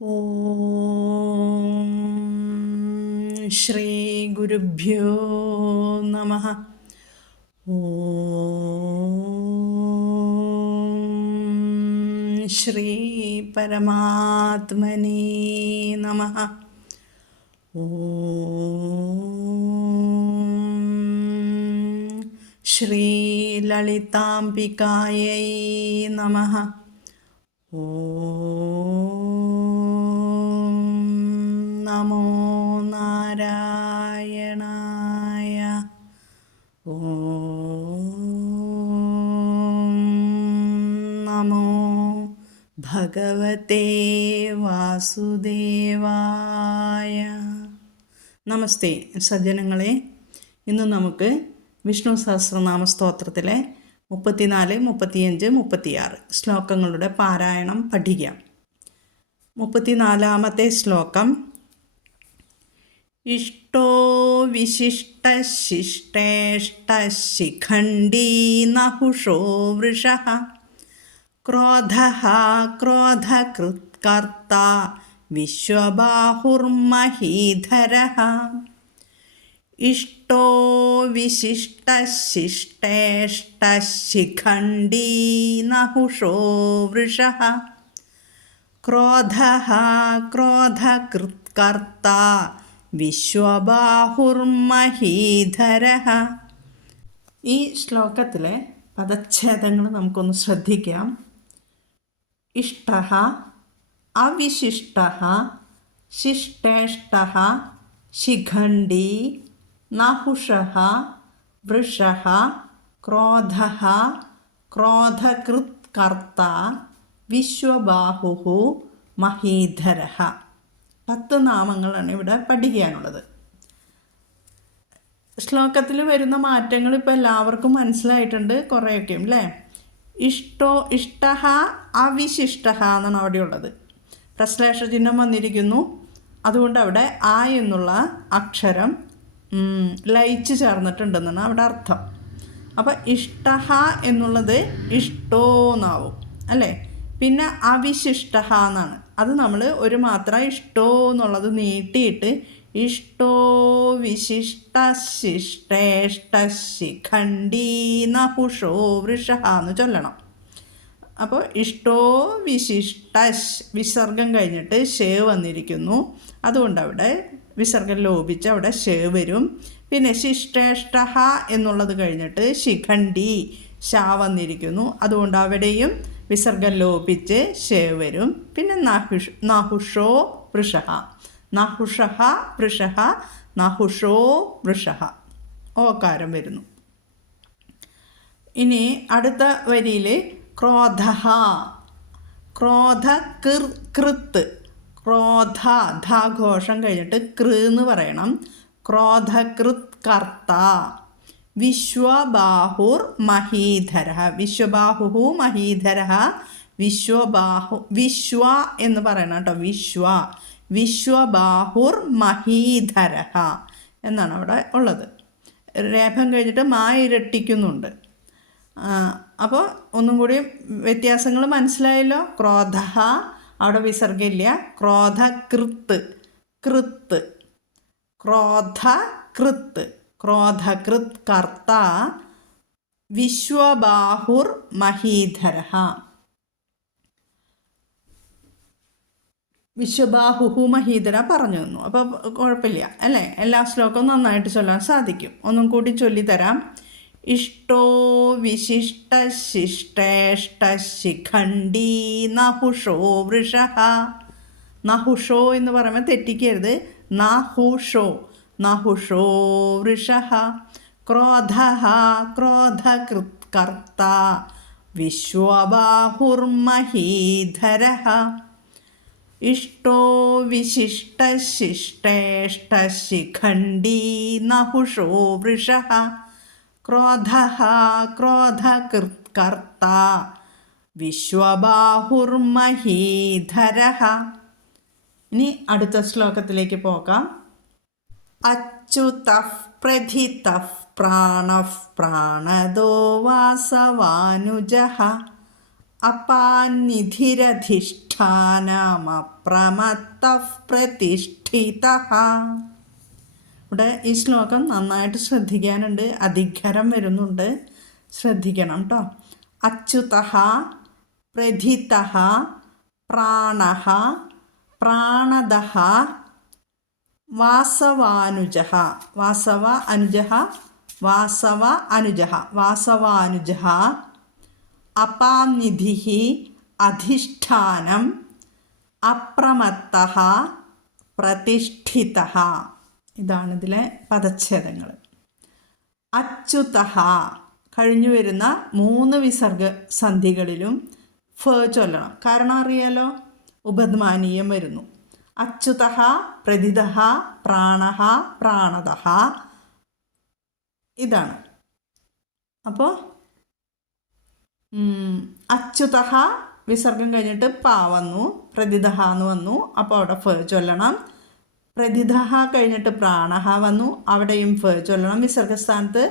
ഓം ശ്രീ ഗുരുഭ്യോ നമഃ. ഓം ശ്രീ പരമാത്മനേ നമഃ. ഓം ശ്രീ ലളിതാംബികായൈ നമഃ. ഓം നമോ നാരായണായ. ഓം നമോ ഭഗവതേ വാസുദേവായ. നമസ്തേ സജ്ജനങ്ങളെ, ഇന്ന് നമുക്ക് വിഷ്ണു സഹസ്രനാമ സ്തോത്രത്തിലെ 34, 35, 36 ശ്ലോകങ്ങളുടെ പാരായണം പഠിക്കാം. 34-ാമത്തെ ശ്ലോകം. ഇഷ്ടോ വിശിഷ്ടശിഷ്ടേഷ്ടശിഖണ്ഡീ നഹുഷോ വൃഷഃ ക്രോധഃ ക്രോധകൃത്കർത്താ വിശ്വബാഹുർമഹീധരഃ. ഇഷ്ടോ വിശിഷ്ടശിഷ്ടേഷ്ടശിഖണ്ഡീ നഹുഷോ വൃഷഃ ക്രോധഃ ക്രോധകൃത്കർത്താ വിശ്വബാഹുർമഹീധരഃ. ഈ ശ്ലോകത്തിലെ പദച്ഛേദങ്ങൾ നമുക്കൊന്ന് ശ്രദ്ധിക്കാം. ഇഷ്ടഃ അവിശിഷ്ടഃ ശിഷ്ടേഷ്ടഃ ശിഖണ്ഡീ നഹുഷഃ വൃഷഃ ക്രോധഃ ക്രോധകൃത്കർത്താ വിശ്വബാഹുഃ മഹീധരഃ. 10 നാമങ്ങളാണ് ഇവിടെ പഠിക്കാനുള്ളത്. ശ്ലോകത്തിൽ വരുന്ന മാറ്റങ്ങൾ ഇപ്പോൾ എല്ലാവർക്കും മനസ്സിലായിട്ടുണ്ട്, കുറേയൊക്കെ അല്ലേ. ഇഷ്ടഃ അവിശിഷ്ടഃ എന്നാണ് അവിടെ ഉള്ളത്. പ്രശ്ലേഷ ചിഹ്നം വന്നിരിക്കുന്നു. അതുകൊണ്ട് അവിടെ ആ എന്നുള്ള അക്ഷരം ലയിച്ച് ചേർന്നിട്ടുണ്ടെന്നാണ് അവിടെ അർത്ഥം. അപ്പോൾ ഇഷ്ടഃ എന്നുള്ളത് ഇഷ്ടോ എന്നാവും അല്ലേ. പിന്നെ അവിശിഷ്ടഃ എന്നാണ്. അത് നമ്മൾ ഒരു മാത്ര ഇഷ്ടോ എന്നുള്ളത് നീട്ടിയിട്ട് ഇഷ്ടോ വിശിഷ്ടശിഷ്ടേഷ്ടശിഖണ്ഡീ നഹുഷോ വൃഷഃ എന്ന് ചൊല്ലണം. അപ്പോൾ ഇഷ്ടോ വിശിഷ്ട വിസർഗം കഴിഞ്ഞിട്ട് ഷേ വന്നിരിക്കുന്നു. അതുകൊണ്ട് അവിടെ വിസർഗം ലോപിച്ച് അവിടെ ഷേ വരും. പിന്നെ ശിഷ്ടേഷ്ടഃ എന്നുള്ളത് കഴിഞ്ഞിട്ട് ശിഖണ്ഡി ഷാ വന്നിരിക്കുന്നു. അതുകൊണ്ട് അവിടെയും വിസർഗം ലോപിച്ച് ഷേ വരും. പിന്നെ നഹുഷോ വൃഷഃ, നഹുഷഃ വൃഷഃ, നഹുഷോ വൃഷഃ ഓകാരം വരുന്നു. ഇനി അടുത്ത വരിയിൽ ക്രോധഃ, ക്രോധകൃത്ത്, ക്രോധ ധാഘോഷം കഴിഞ്ഞിട്ട് കൃ എന്ന് പറയണം. ക്രോധകൃത്കർത്താ വിശ്വബാഹുർ മഹീധരഃ, വിശ്വബാഹുഃ മഹീധരഃ. വിശ്വ എന്ന് പറയണം കേട്ടോ. വിശ്വബാഹുർ മഹീധരഃ എന്നാണ് അവിടെ ഉള്ളത്. രേഖം കഴിഞ്ഞിട്ട് ഇരട്ടിക്കുന്നുണ്ട്. അപ്പോൾ ഒന്നും കൂടി വ്യത്യാസങ്ങൾ മനസ്സിലായല്ലോ. ക്രോധഃ അവിടെ വിസർഗമില്ല. ക്രോധകൃത്ത്, കൃത്ത്, ക്രോധകൃത്ത്, ക്രോധകൃത്കർത്താ വിശ്വബാഹുർ മഹീധരഃ. വിശ്വബാഹുഃ മഹീധര പറഞ്ഞു തന്നു. അപ്പോൾ കുഴപ്പമില്ല അല്ലേ. എല്ലാ ശ്ലോകവും നന്നായിട്ട് ചൊല്ലാൻ സാധിക്കും. ഒന്നും കൂടി ചൊല്ലിത്തരാം. ഇഷ്ടോ വിശിഷ്ടശിഷ്ടേഷ്ടശിഖണ്ഡീ നഹുഷോ വൃഷഃ. നഹുഷോ എന്ന് പറയുമ്പോൾ തെറ്റിക്കരുത്. നഹുഷോ, നഹുഷോ വൃഷഃ. ക്രോധഃ ക്രോധകൃത്കർത്താ വിശ്വബാഹുർമഹീധരഃ. ഇഷ്ടോ വിശിഷ്ടശിഷ്ടേഷ്ടശിഖണ്ഡീ നഹുഷോ വൃഷഃ ക്രോധഃ ക്രോധകൃത്കർത്താ വിശ്വബാഹുർമഹീധരഃ. ഇനി അടുത്ത ശ്ലോകത്തിലേക്ക് പോകാം. അച്യുതഃ പ്രഥിതഃ പ്രാണഃ പ്രാണദോ വാസവാനുജഃ അപാന്നിധിരധിഷ്ഠ അധിഷ്ഠാനമപ്രമത്തഃ പ്രതിഷ്ഠിതഃ. ഇവിടെ ഈ ശ്ലോകം നന്നായിട്ട് ശ്രദ്ധിക്കാനുണ്ട്. അധികരം വരുന്നുണ്ട്, ശ്രദ്ധിക്കണം കേട്ടോ. അച്യുതഃ പ്രഥിതഃ പ്രാണഃ പ്രാണദഃ വാസവാനുജഃ വാസവാനുജഃ അപാംനിധിഃ അധിഷ്ഠാനം അപ്രമത്തഃ പ്രതിഷ്ഠിതഃ. ഇതാണ് ഇതിലെ പദച്ഛേദങ്ങൾ. അച്യുതഃ കഴിഞ്ഞു വരുന്ന 3 വിസർഗ സന്ധികളിലും ഫ ചൊല്ലണം. കാരണം അറിയാലോ, ഉപധ്മാനീയം വരുന്നു. അച്യുതഃ പ്രഥിതഃ പ്രാണഃ പ്രാണദഃ, ഇതാണ്. അപ്പോൾ അച്യുതഃ വിസർഗം കഴിഞ്ഞിട്ട് പ വന്നു, പ്രഥിതഃ എന്ന് വന്നു, അപ്പോൾ അവിടെ ഫ ചൊല്ലണം. പ്രഥിതഃ കഴിഞ്ഞിട്ട് പ്രാണഃ വന്നു, അവിടെയും ഫ ചൊല്ലണം. വിസർഗസ്ഥാനത്ത്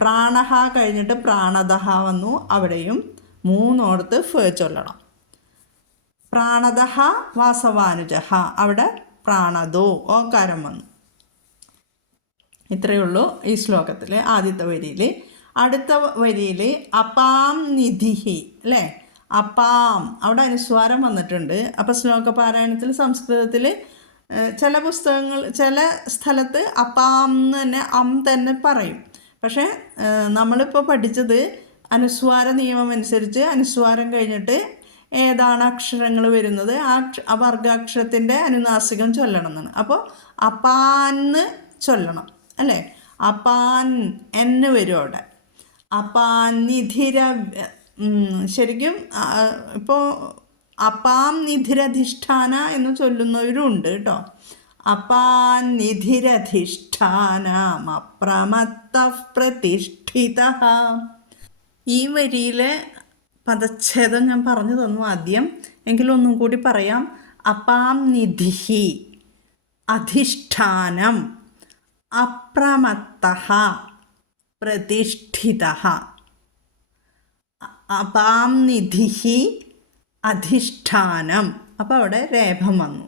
പ്രാണഃ കഴിഞ്ഞിട്ട് പ്രാണദഃ വന്നു, അവിടെയും 3 ഫ ചൊല്ലണം. പ്രാണദഃ വാസവാനുജഃ, അവിടെ പ്രാണദോ ഓകാരം വന്നു. ഇത്രയേ ഉള്ളൂ ഈ ശ്ലോകത്തിലെ ആദ്യത്തെ വരിയിൽ. അടുത്ത വരിയിൽ അപാം നിധിഹി അല്ലേ, അപാം അവിടെ അനുസ്വാരം വന്നിട്ടുണ്ട്. അപ്പോൾ ശ്ലോകപാരായണത്തിൽ സംസ്കൃതത്തിൽ ചില പുസ്തകങ്ങൾ ചില സ്ഥലത്ത് അപാം എന്ന് തന്നെ പറയും. പക്ഷേ നമ്മളിപ്പോൾ പഠിച്ചത് അനുസ്വാര നിയമം അനുസരിച്ച് അനുസ്വാരം കഴിഞ്ഞിട്ട് ഏതാണ് അക്ഷരങ്ങൾ വരുന്നത് ആ വർഗാക്ഷരത്തിൻ്റെ അനുനാസികം ചൊല്ലണം എന്നാണ്. അപ്പോൾ അപാന്ന് ചൊല്ലണം അല്ലേ. അപാൻ എന്ന് വരും അവിടെ. അപാൻ നിധിര, ശരിക്കും ഇപ്പോൾ അപാം നിധിരധിഷ്ഠാന എന്ന് ചൊല്ലുന്നവരും ഉണ്ട് കേട്ടോ. അപാൻ നിധിരധിഷ്ഠാനം അപ്രമത്തഃ പ്രതിഷ്ഠിതഃ. ഈ വരിയിലെ പദച്ഛേദം ഞാൻ പറഞ്ഞു തന്നു ആദ്യം, എങ്കിലും ഒന്നും കൂടി പറയാം. അപാം നിധിഹി അധിഷ്ഠാനം അപ്രമത്തഃ പ്രതിഷ്ഠിതഃ. അപാം നിധിഹി അധിഷ്ഠാനം, അപ്പോൾ അവിടെ രേഭം വന്നു.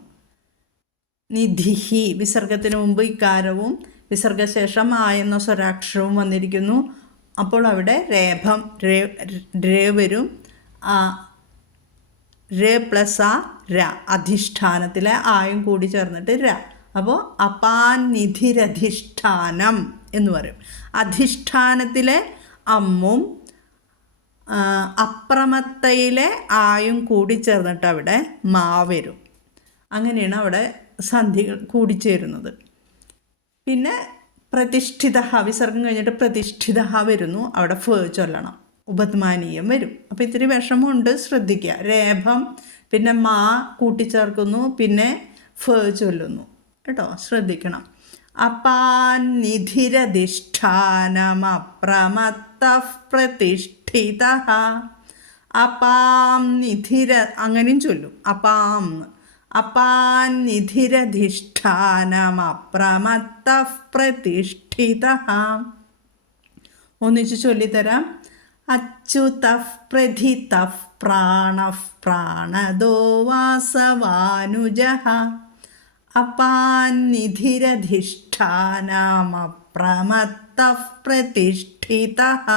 നിധിഹി വിസർഗത്തിന് മുമ്പ് ഇക്കാരവും വിസർഗശേഷം ആ എന്ന സ്വരാക്ഷരവും വന്നിരിക്കുന്നു. അപ്പോൾ അവിടെ രേഭം രേ വരും. ര പ്ലസ് ആ ര, അധിഷ്ഠാനത്തിലെ ആയും കൂടി ചേർന്നിട്ട് ര. അപ്പോൾ അപാൻ നിധിരധിഷ്ഠാനം എന്ന് പറയും. അധിഷ്ഠാനത്തിലെ അമ്മും അപ്രമത്തയിലെ ആയും കൂടി ചേർന്നിട്ട് അവിടെ മാ വരും. അങ്ങനെയാണ് അവിടെ സന്ധികൾ കൂടിച്ചേരുന്നത്. പിന്നെ പ്രതിഷ്ഠിത വിസർഗം കഴിഞ്ഞിട്ട് പ്രതിഷ്ഠിത വരുന്നു, അവിടെ ഫ ചൊല്ലണം, ഉപധ്മാനീയം വരും. അപ്പോൾ ഇത്തിരി വിഷമമുണ്ട്, ശ്രദ്ധിക്കുക. രേഭം പിന്നെ മാ കൂട്ടിച്ചേർക്കുന്നു, പിന്നെ ഫ ചൊല്ലുന്നു കേട്ടോ, ശ്രദ്ധിക്കണം. അപാൻ നിധിരധിഷ്ഠാനം അപ്രമത്തഃ പ്രതിഷ്ഠിതഃ. അപാം നിധിര അങ്ങനെയും ചൊല്ലും, അപാം. അപാൻ നിധിരധിഷ്ഠാനം അപ്രമത്തഃ പ്രതിഷ്ഠിതഃ. ഒന്നിച്ച് ചൊല്ലിത്തരാം. അച്യുതഃ പ്രഥിതഃ പ്രാണഃ പ്രാണദോ വാസവാനുജഃ. അപാൻ നിധിരധിഷ്ഠാനം അപ്രമത്തഃ പ്രതിഷ്ഠിതഃ.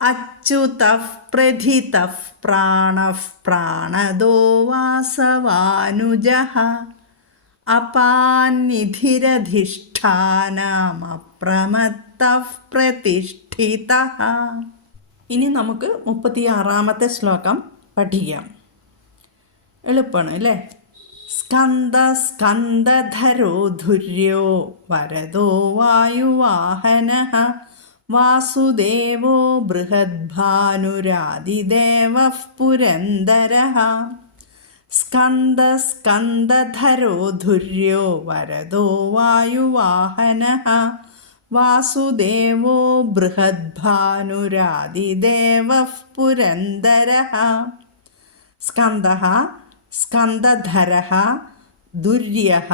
അച്യുതഃ പ്രഥിതഃ പ്രാണഃ പ്രാണദോ വാസവാനുജഃ. അപാൻ നിധിരധിഷ്ഠാനം അപ്രമത്തഃ പ്രതിഷ്ഠിതഃ. ഇനി നമുക്ക് 36ാമത്തെ ശ്ലോകം പഠിക്കാം. എളുപ്പമാണ് അല്ലേ. സ്കന്ദധരോ ധുര്യോ വരദോ വായുവാഹനഃ. വാസുദേവോ ബൃഹദ്ഭാനുരാതിദേവഃ പുരന്ദരഃ. സ്കന്ദധരോ ധുര്യോ വരദോ വായുവാഹനഃ. വാസുദേവോ ബൃഹദ്ഭാനുരാതിദേവഃ പുരന്ദരഃ. സ്കന്ദഃ സ്കന്ദധരഃ ദുര്യഃ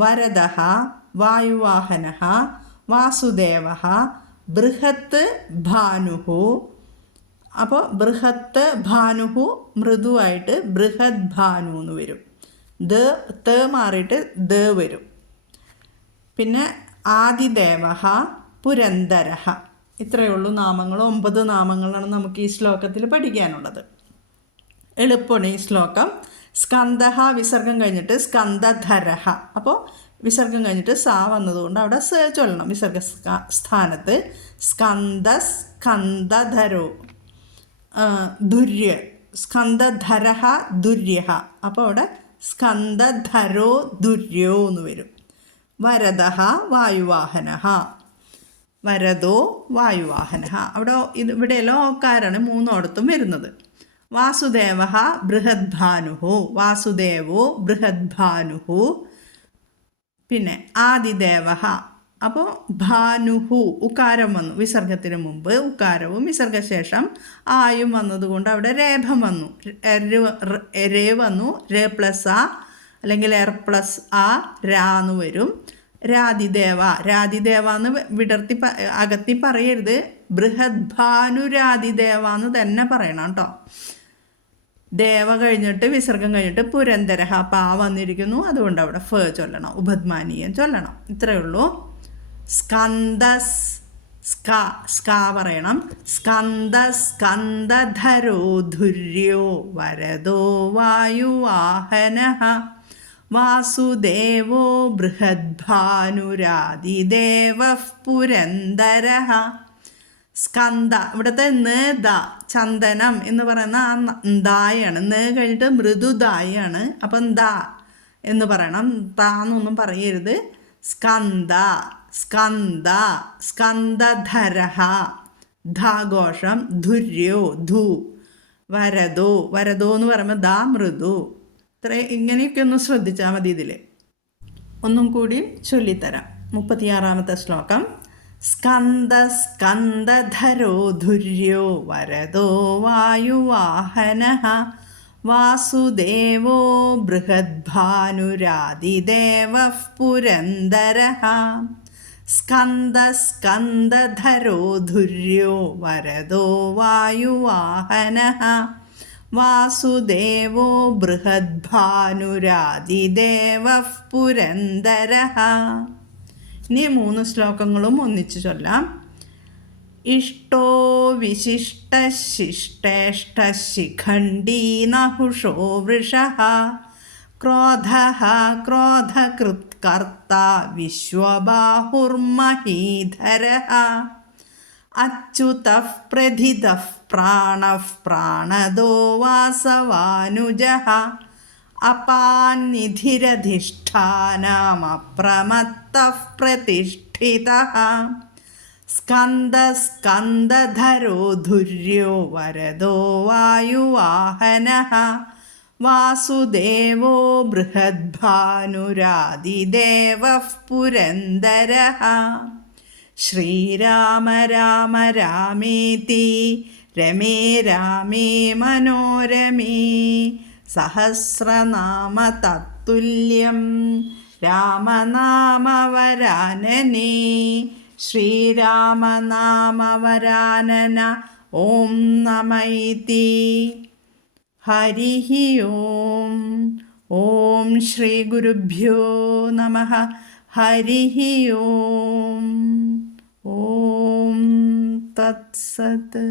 വരദഃ വായുവാഹനഃ. വാസുദേവഃ ബൃഹത് ഭാനുഃ അപ്പോൾ ബൃഹത്ത് ഭാനുഹു മൃദുവായിട്ട് ബൃഹത് ഭാനു എന്ന് വരും. ത മാറിയിട്ട് ദ വരും. പിന്നെ ആദിദേവ പുരന്ദര. ഇത്രയേ ഉള്ളൂ നാമങ്ങൾ. 9 നാമങ്ങളാണ് നമുക്ക് ഈ ശ്ലോകത്തിൽ പഠിക്കാനുള്ളത്. എളുപ്പമാണ് ഈ ശ്ലോകം. സ്കന്ദ വിസർഗം കഴിഞ്ഞിട്ട് സ്കന്ദധര. അപ്പോൾ വിസർഗം കഴിഞ്ഞിട്ട് സ വന്നതുകൊണ്ട് അവിടെ സ ചൊല്ലണം. വിസർഗ സ്ഥാനത്ത് സ്കന്ദധരോ ദുര്യ, സ്കന്ദധര ദുര്യ. അപ്പോൾ അവിടെ സ്കന്ദധരോ ദുര്യോ എന്ന് വരും. വരദ വായുവാഹന, വരദോ വായുവാഹന. അവിടെ ഇവിടെയെല്ലാം ഓക്കാരാണ് 3 വരുന്നത്. വാസുദേവ ബൃഹദ്ഭാനുഹു, വാസുദേവോ ബൃഹദ്ഭാനുഹു. പിന്നെ ആദിദേവ. അപ്പോൾ ഭാനുഹു ഉകാരം വന്നു. വിസർഗത്തിന് മുമ്പ് ഉകാരവും വിസർഗശേഷം ആയും വന്നതുകൊണ്ട് അവിടെ രേഭം വന്നു. രേ വന്നു. ര പ്ലസ് ആ അല്ലെങ്കിൽ എർ പ്ലസ് ആ രാന്ന് വരും. രാതിദേവ, രാതിദേവ എന്ന് വിടർത്തി അകത്തി പറയരുത്. ബൃഹദ്ഭാനുരാതിദേവ എന്ന് തന്നെ പറയണം കേട്ടോ. ദേവ കഴിഞ്ഞിട്ട് വിസർഗം കഴിഞ്ഞിട്ട് പുരന്ദര പാ വന്നിരിക്കുന്നു. അതുകൊണ്ട് അവിടെ ഫ ചൊല്ലണം, ഉപദ്മാനീയം ചൊല്ലണം. ഇത്രയേ ഉള്ളൂ. സ്കന്ദസ് സ്കാ പറയണം. സ്കന്ദധരോ ധുര്യോ വരദോ വായുവാഹന വാസുദേവോ ബൃഹദ്ഭാനുരാതിദേവ പുരന്ദര. സ്കന്ദ, ഇവിടുത്തെ ദ ചന്ദനം എന്ന് പറയുന്ന ആ ദായാണ്. കഴിഞ്ഞിട്ട് മൃദുദായാണ്. അപ്പം ദ എന്ന് പറയണം. താന്നൊന്നും പറയരുത്. സ്കന്ദ സ്കന്ദ സ്കന്ദധര ധാഘോഷം. ധുര്യോ ധു. വരദോ, വരദോ എന്ന് പറയുമ്പോൾ ദാ മൃദു. ഇങ്ങനെയൊക്കെ ഒന്ന് ശ്രദ്ധിച്ചാൽ മതി. ഇതിൽ ഒന്നും കൂടി ചൊല്ലിത്തരാം. 36 ശ്ലോകം. സ്കന്ദധരോ ധുര്യോ വരദോ വായുവാഹന വാസുദേവോ ബൃഹദ്ഭാനുരാതിദേവ പുരന്ദര. സ്കന്ദധരോ ധുര്യോ വരദോ വായുവാഹന വാസുദേവോ ബൃഹദ്ഭാനുരാതിദേവ പുരന്ദര. ഇനി 3 ശ്ലോകങ്ങളും ഒന്നിച്ചു ചൊല്ലാം. ഇഷ്ടോ വിശിഷ്ടശിഷ്ടേഷ്ടശിഖണ്ഡീ നഹുഷോ വൃഷഃ ക്രോധകൃത്കർത്ത വിശ്വബാഹുർമഹീധരഃ അച്യുതഃ പ്രഥിതഃ പ്രാണഃ പ്രാണദോ വാസവാനുജഃ അപാന്നിധിരധിഷ്ഠാനമപ്രമത്തഃ പ്രതിഷ്ഠിതഃ സ്കന്ദധരോ ധുര്യോ വരദോ വായുവാഹനഃ വാസുദേവോ ബൃഹദ്ഭാനുരാതിദേവ പുരന്ദരഃ. ശ്രീരാമ രാമ രാമേതി രമേ രാമേ മനോരമേ സഹസ്രനാമ തത്തുല്യം രാമനാമവരാനനേ. ശ്രീരാമനാമവരാനന ഓം നമൈതി. ഹരിഃ ഓം. ഓം ശ്രീ ഗുരുഭ്യോ നമഃ. ഹരിഃ ഓം. ഓം തത്സത്.